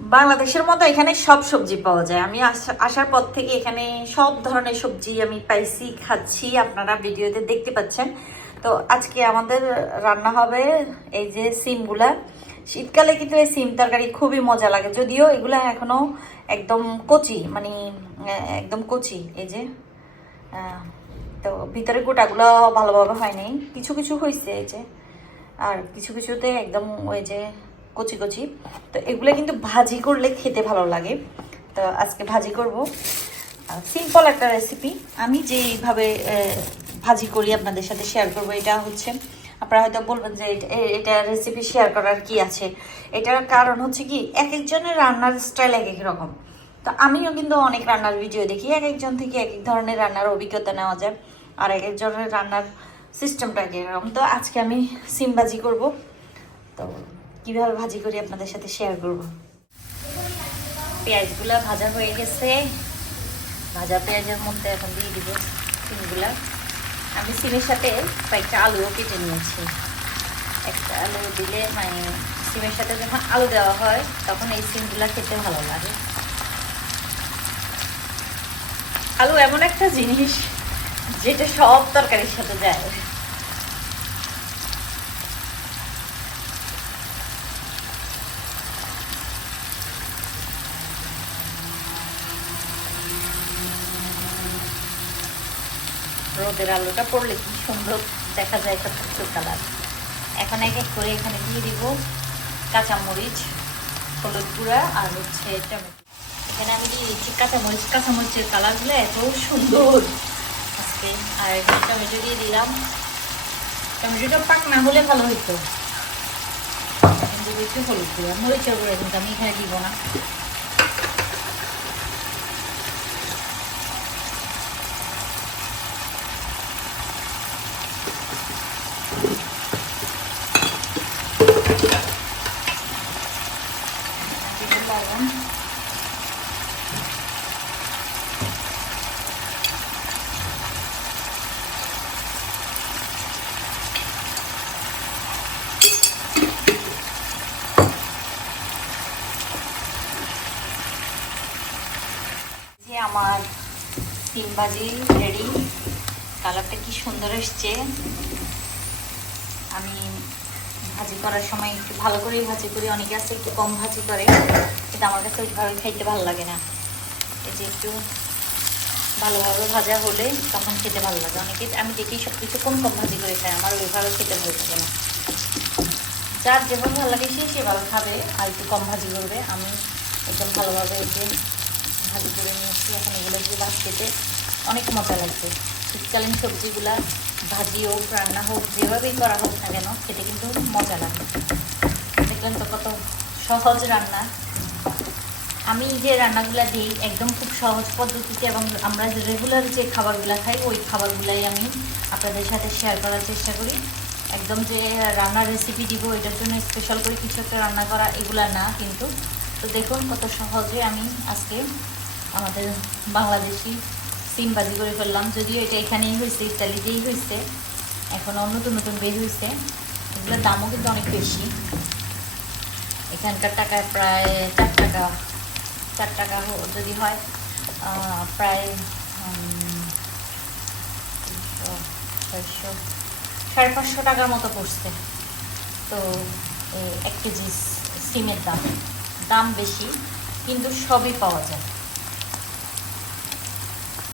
বাংলাদেশের মতো এখানে সব সবজি পাওয়া যায়। আমি আস- আসার পর থেকে এখানে সব ধরনের সবজি আমি পাইছি, খাচ্ছি, আপনারা ভিডিওতে দেখতে পাচ্ছেন। তো আজকে আমাদের রান্না হবে এই যে সিমগুলা। শীতকালে কিন্তু এই সিম তরকারি খুবই মজা লাগে। যদিও এগুলা এখনও একদম কচি মানে একদম কচি, এই যে তো ভিতরে গোটাগুলো ভালোভাবে হয়নি। কিছু কিছু হয়েছে এই যে, আর কিছু, কিছুতে একদম ওই যে কচি কচি। তো এগুলো কিন্তু ভাজি করলে খেতে ভালো লাগে। তো আজকে ভাজি করব। সিম্পল একটা রেসিপি আমি যেইভাবে ভাজি করি আপনাদের সাথে শেয়ার করব, এটা হচ্ছে, আপনারা হয়তো বলবেন যে এটা- রেসিপি শেয়ার করার কি আছে? এটার কারণ হচ্ছে কি এক একজনের রান্নার স্টাইল এক এক রকম। তো আমিও কিন্তু অনেক রান্নার ভিডিও দেখি। এক একজন থেকে এক এক ধরনের রান্নার অভিজ্ঞতা নেওয়া যায়, আর এক একজনের রান্নার সিস্টেমটা এক এক রকম। তো আজকে আমি সিম ভাজি করব। তো কীভাবে ভাজি করি আপনাদের সাথে শেয়ার করব? পেঁয়াজগুলা ভাজা হয়ে গেছে। ভাজা পেঁয়াজের মধ্যে এখন দিয়ে দিব সিমগুলা। আমি সিমের সাথে কয়েকটা আলুও কেটে নিয়েছি। একটা আলু দিলে মানে সিমের সাথে যখন আলু দেওয়া হয়, তখন এই সিমগুলা খেতে ভালো লাগে। আলু এমন একটা জিনিস, যেটা সব তরকারির সাথে যায়। রোদের আলুটা পড়লে কি সুন্দর দেখা যায় একটা ফুটুর কালার। এখন এক এক করে এখানে দিয়ে দিব কাঁচামরিচ, হলুদ গুঁড়া আর হচ্ছে টমেটো। এখানে আমি দিয়ে দিচ্ছি কাঁচামরিচ। কাঁচামরিচের কালারগুলো এত সুন্দর। আজকে আর টমেটো দিয়ে দিলাম। টমেটোটা পাক না হলে ভালো হইতো। হলুদ গুঁড়া। মরিচের গুঁড়া কিন্তু আমি এখানে দিব না দিব লবণ যে আমার ভাজি রেডি। কালারটা কি সুন্দর এসছে। আমি ভাজি করার সময় একটু ভালো করেই ভাজি করি। অনেকে আছে একটু কম ভাজি করে, কিন্তু আমার কাছে ওইভাবে খাইতে ভালো লাগে না। এই যে একটু ভালোভাবে ভাজা হলে তখন খেতে ভালো লাগে। অনেকে, আমি দেখি সব কিছু কম কম ভাজি করে খাই আমার ওইভাবে খেতে ভালো লাগে না। যার যেভাবে ভালো লাগে সে সেভাবে খাবে, আর একটু কম ভাজি করবে। আমি একদম ভালোভাবে যে ভাজি করে নিয়েছি। এখন এগুলো দিয়ে ভাত খেতে অনেক মজা লাগছে। শীতকালীন সবজিগুলা ভাজি হোক, রান্না হোক, যেভাবেই করা হোক না কেন, খেতে কিন্তু মজা লাগে। দেখলেন তো কত সহজ রান্না। আমি যে রান্নাগুলো দিই একদম খুব সহজ পদ্ধতিতে এবং আমরা যে রেগুলার যে খাবারগুলো খাই, ওই খাবারগুলাই আমি আপনাদের সাথে শেয়ার করার চেষ্টা করি। একদম যে রান্নার রেসিপি দিব, এটার জন্য স্পেশাল করে কিছু একটা রান্না করা, এগুলা না কিন্তু। তো দেখুন কত সহজে আমি আজকে আমাদের বাংলাদেশি সিম ভাজি করে ফেললাম। যদিও এটা এখানেই হয়েছে, ইতালিতেই হয়েছে। এখনও নতুন নতুন বের হয়েছে। এগুলোর দামও কিন্তু অনেক বেশি। এখানকার টাকায় প্রায় চার টাকা চার টাকা যদি হয় প্রায় চারশো সাড়ে পাঁচশো টাকার মতো পড়ছে। তো এক কেজি সিমের দাম। দাম বেশি, কিন্তু সবই পাওয়া যায়।